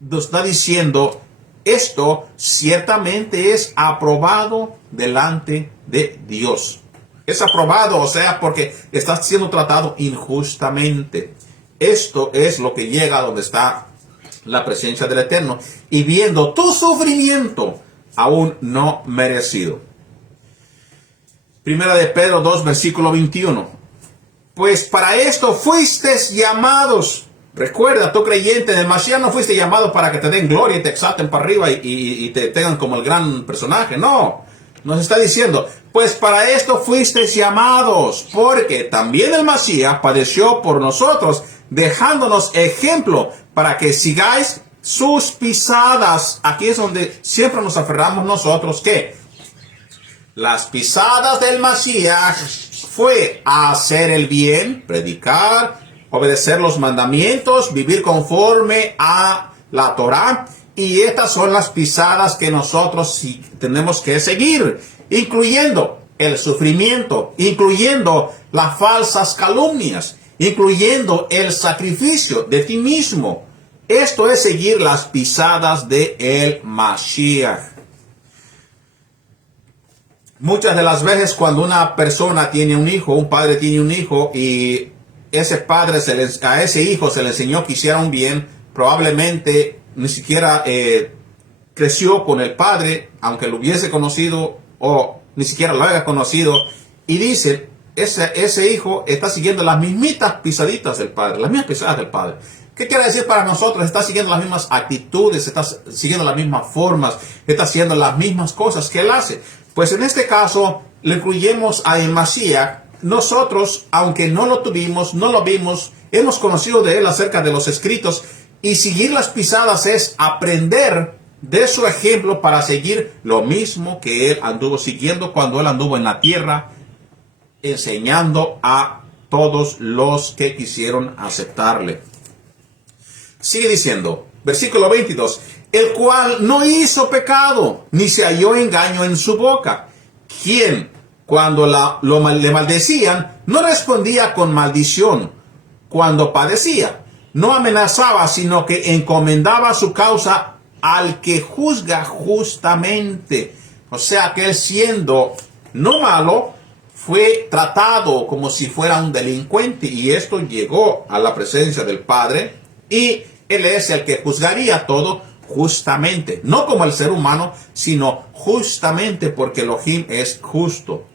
nos está diciendo, esto ciertamente es aprobado delante de Dios. Es aprobado, o sea, porque estás siendo tratado injustamente. Esto es lo que llega a donde está la presencia del Eterno, y viendo tu sufrimiento aún no merecido. Primera de Pedro 2, versículo 21. Pues para esto fuisteis llamados. Recuerda, tú creyente en el Mashiach no fuiste llamado para que te den gloria y te exalten para arriba y te tengan como el gran personaje. No, nos está diciendo, pues para esto fuisteis llamados, porque también el Mashiach padeció por nosotros, dejándonos ejemplo para que sigáis sus pisadas. Aquí es donde siempre nos aferramos nosotros, que las pisadas del Mashiach fue hacer el bien, predicar, obedecer los mandamientos, vivir conforme a la Torá. Y estas son las pisadas que nosotros sí tenemos que seguir, incluyendo el sufrimiento, incluyendo las falsas calumnias, incluyendo el sacrificio de ti mismo. Esto es seguir las pisadas de el Mashiach. Muchas de las veces cuando una persona tiene un hijo, un padre tiene un hijo y ese padre a ese hijo se le enseñó que hiciera un bien, probablemente ni siquiera creció con el padre, aunque lo hubiese conocido o ni siquiera lo haya conocido, y dice, ese hijo está siguiendo las mismitas pisaditas del padre, las mismas pisadas del padre. ¿Qué quiere decir para nosotros? Está siguiendo las mismas actitudes, está siguiendo las mismas formas, está haciendo las mismas cosas que él hace. Pues en este caso, le incluyemos a el Mashiach. Nosotros, aunque no lo tuvimos, no lo vimos, hemos conocido de él acerca de los escritos, y seguir las pisadas es aprender de su ejemplo para seguir lo mismo que él anduvo siguiendo cuando él anduvo en la tierra, enseñando a todos los que quisieron aceptarle. Sigue diciendo, versículo 22, el cual no hizo pecado, ni se halló engaño en su boca, quien, cuando le maldecían, no respondía con maldición. Cuando padecía, no amenazaba, sino que encomendaba su causa al que juzga justamente. O sea que él, siendo no malo, fue tratado como si fuera un delincuente, y esto llegó a la presencia del Padre, y él es el que juzgaría todo justamente, no como el ser humano, sino justamente porque Elohim es justo.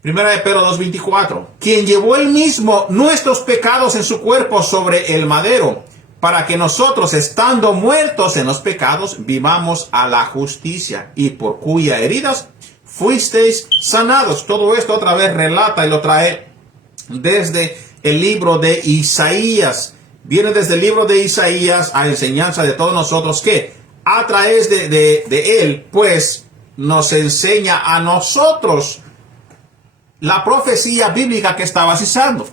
Primera de Pedro 2:24, quien llevó él mismo nuestros pecados en su cuerpo sobre el madero, para que nosotros, estando muertos en los pecados, vivamos a la justicia, y por cuyas heridas fuisteis sanados. Todo esto otra vez relata y lo trae desde el libro de Isaías. Viene desde el libro de Isaías a enseñanza de todos nosotros, que a través de él, pues, nos enseña a nosotros la profecía bíblica que estaba citando.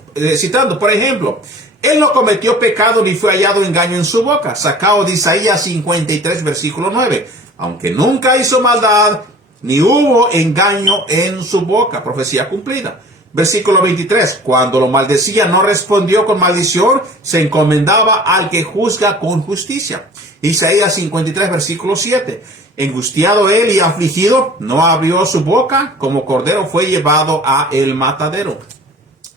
Por ejemplo, él no cometió pecado ni fue hallado engaño en su boca, sacado de Isaías 53, versículo 9. Aunque nunca hizo maldad, ni hubo engaño en su boca. Profecía cumplida. Versículo 23. Cuando lo maldecía, no respondió con maldición, se encomendaba al que juzga con justicia. Isaías 53, versículo 7. Angustiado él y afligido, no abrió su boca, como cordero fue llevado a el matadero.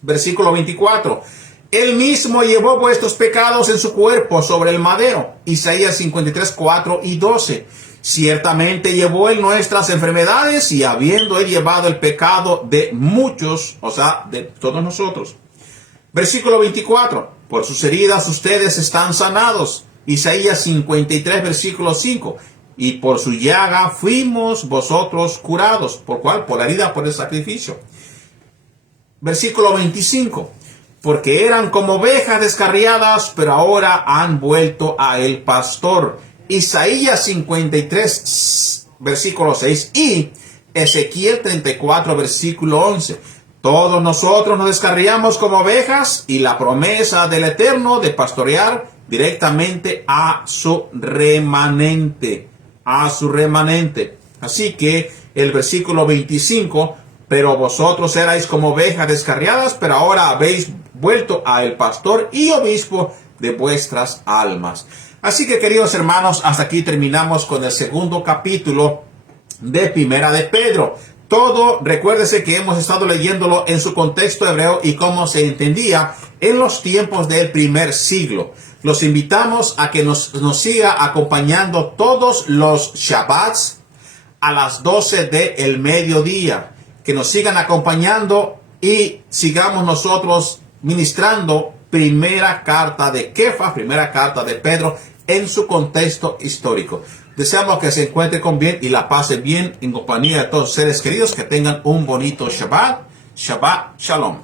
Versículo 24. Él mismo llevó vuestros pecados en su cuerpo sobre el madero. Isaías 53, 4 y 12. Ciertamente llevó él nuestras enfermedades, y habiendo él llevado el pecado de muchos, o sea, de todos nosotros. Versículo 24. Por sus heridas ustedes están sanados. Isaías 53, versículo 5. Y por su llaga fuimos vosotros curados. ¿Por cuál? Por la herida, por el sacrificio. Versículo 25. Porque eran como ovejas descarriadas, pero ahora han vuelto a el pastor. Isaías 53, versículo 6. Y Ezequiel 34, versículo 11. Todos nosotros nos descarriamos como ovejas, y la promesa del Eterno de pastorear directamente a su remanente. A su remanente. Así que el versículo 25, pero vosotros erais como ovejas descarriadas, pero ahora habéis vuelto a el pastor y obispo de vuestras almas. Así que, queridos hermanos, hasta aquí terminamos con el segundo capítulo de Primera de Pedro. Todo, recuérdese que hemos estado leyéndolo en su contexto hebreo y cómo se entendía en los tiempos del primer siglo. Los invitamos a que nos siga acompañando todos los Shabbats a las 12 del mediodía. Que nos sigan acompañando y sigamos nosotros ministrando primera carta de Kefa, primera carta de Pedro, en su contexto histórico. Deseamos que se encuentre con bien y la pase bien en compañía de todos los seres queridos. Que tengan un bonito Shabbat. Shabbat Shalom.